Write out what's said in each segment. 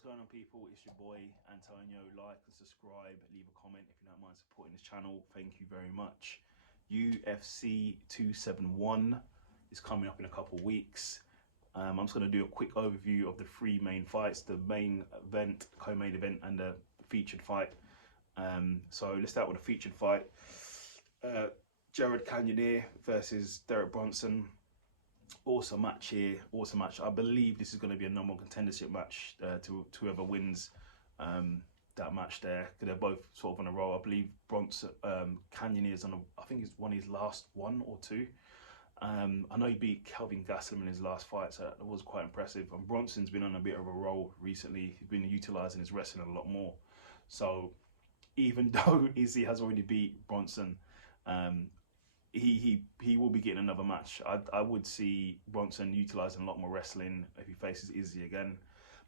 What's going on, people? It's your boy Antonio. Like and subscribe, leave a comment if you don't mind supporting this channel. Thank you very much. UFC 271 is coming up in a couple of weeks. I'm just going to do a quick overview of the three main fights: the main event, co-main event, and the featured fight. So let's start with the featured fight. Jared Cannonier versus Derek Brunson. Awesome match here, awesome match. I believe this is going to be a number one contendership match to whoever wins that match there, because they're both sort of on a roll. I believe Cannonier is on I think it's one of his last one or two. I know he beat Kelvin Gastelum in his last fight, so that was quite impressive. And Bronson's been on a bit of a roll recently. He's been utilising his wrestling a lot more. So even though Izzy has already beat Bronson, he will be getting another match. I would see Bronson utilising a lot more wrestling if he faces Izzy again.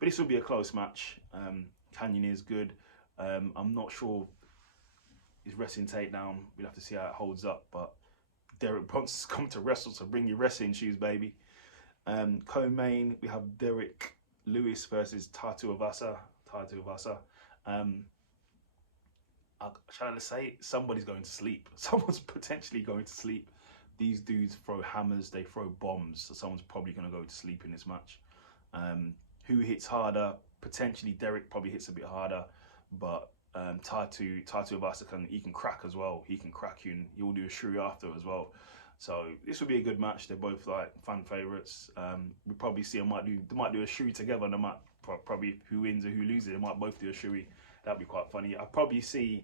But this will be a close match. Cannonier is good. I'm not sure his wrestling takedown. We'll have to see how it holds up. But Derek Bronson's come to wrestle, so bring your wrestling shoes, baby. Co-main, we have Derek Lewis versus Tatu Avasa. Shall I say, somebody's going to sleep. Someone's potentially going to sleep. These dudes throw hammers, they throw bombs, so someone's probably going to go to sleep in this match. Who hits harder? Potentially Derek probably hits a bit harder, but Tatu Avasa can crack as well. He can crack you, and he'll do a shuri after as well. So this will be a good match. They're both like fan favourites. We probably see they might do a shuri together. And they might probably, who wins or who loses, they might both do a shuri. That'd be quite funny. I'll probably see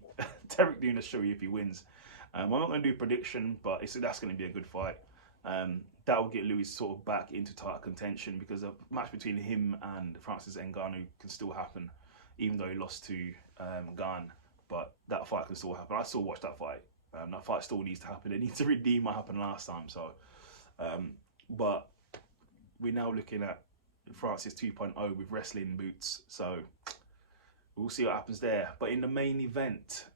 Derek doing a shuri if he wins. I'm not going to do a prediction, but that's going to be a good fight. That will get Lewis sort of back into title contention, because a match between him and Francis Ngannou can still happen, even though he lost to Gane. But that fight can still happen. I still watch that fight. That fight still needs to happen. They need to redeem what happened last time. So, but we're now looking at Francis 2.0 with wrestling boots. So we'll see what happens there. But in the main event,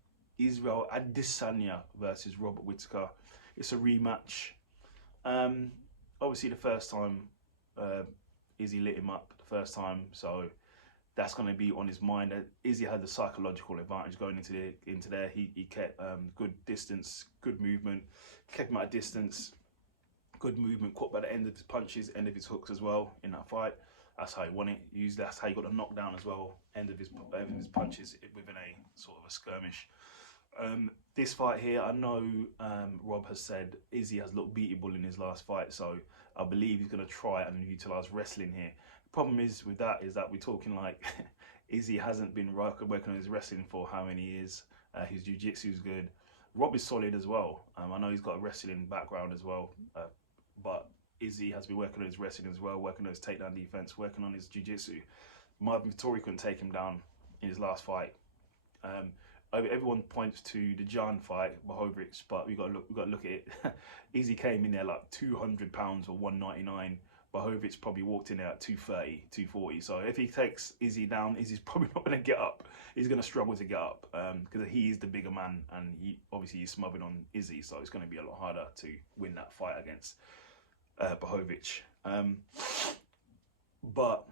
Isreal Adesanya versus Robert Whittaker. It's a rematch. Obviously, the first time Izzy lit him up the first time, so that's going to be on his mind. Izzy had the psychological advantage going into there. He kept good distance, good movement, kept him at a distance, good movement, caught by the end of his punches, end of his hooks as well in that fight. That's how he won it. That's how he got a knockdown as well. End of his punches within a sort of a skirmish. This fight here, I know Rob has said Izzy has looked beatable in his last fight, so I believe he's going to try and utilise wrestling here. The problem is with that is that we're talking like Izzy hasn't been working on his wrestling for how many years. His jiu-jitsu is good. Rob is solid as well. I know he's got a wrestling background as well, but Izzy has been working on his wrestling as well, working on his takedown defense, working on his jiu-jitsu. Marvin Vettori couldn't take him down in his last fight. Everyone points to the Jan fight, Blachowicz, but we got to look at it. Izzy came in there like 200 pounds or 199. Blachowicz probably walked in there at 230, 240. So if he takes Izzy down, Izzy's probably not going to get up. He's going to struggle to get up because he is the bigger man, and he's smothered on Izzy. So it's going to be a lot harder to win that fight against Blachowicz. But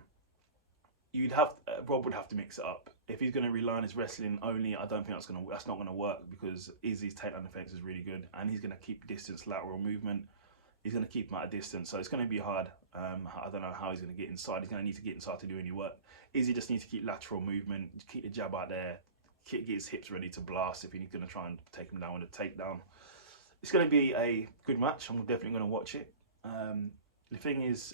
Rob would have to mix it up. If he's going to rely on his wrestling only, I don't think that's not going to work, because Izzy's takedown defense is really good, and he's going to keep distance, lateral movement. He's going to keep him at a distance, so it's going to be hard. I don't know how he's going to get inside. He's going to need to get inside to do any work. Izzy just needs to keep lateral movement, keep the jab out there, get his hips ready to blast if he's going to try and take him down with a takedown. It's going to be a good match. I'm definitely going to watch it. The thing is,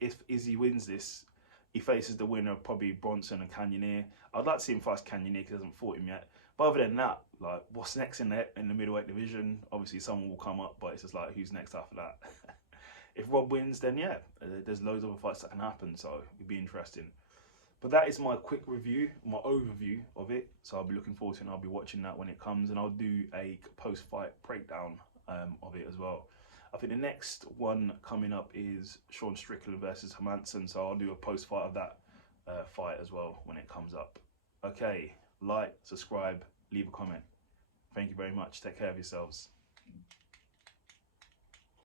if Izzy wins this, he faces the winner of probably Bronson and Cannonier. I'd like to see him face Cannonier because he hasn't fought him yet. But other than that, like, what's next in the middleweight division? Obviously, someone will come up, but it's just like, who's next after that? If Rob wins, then yeah, there's loads of other fights that can happen, so it'd be interesting. But that is my quick review, my overview of it. So I'll be looking forward to it, and I'll be watching that when it comes, and I'll do a post-fight breakdown of it as well. I think the next one coming up is Sean Strickland versus Hermansson, so I'll do a post-fight of that fight as well when it comes up. Okay, like, subscribe, leave a comment. Thank you very much. Take care of yourselves.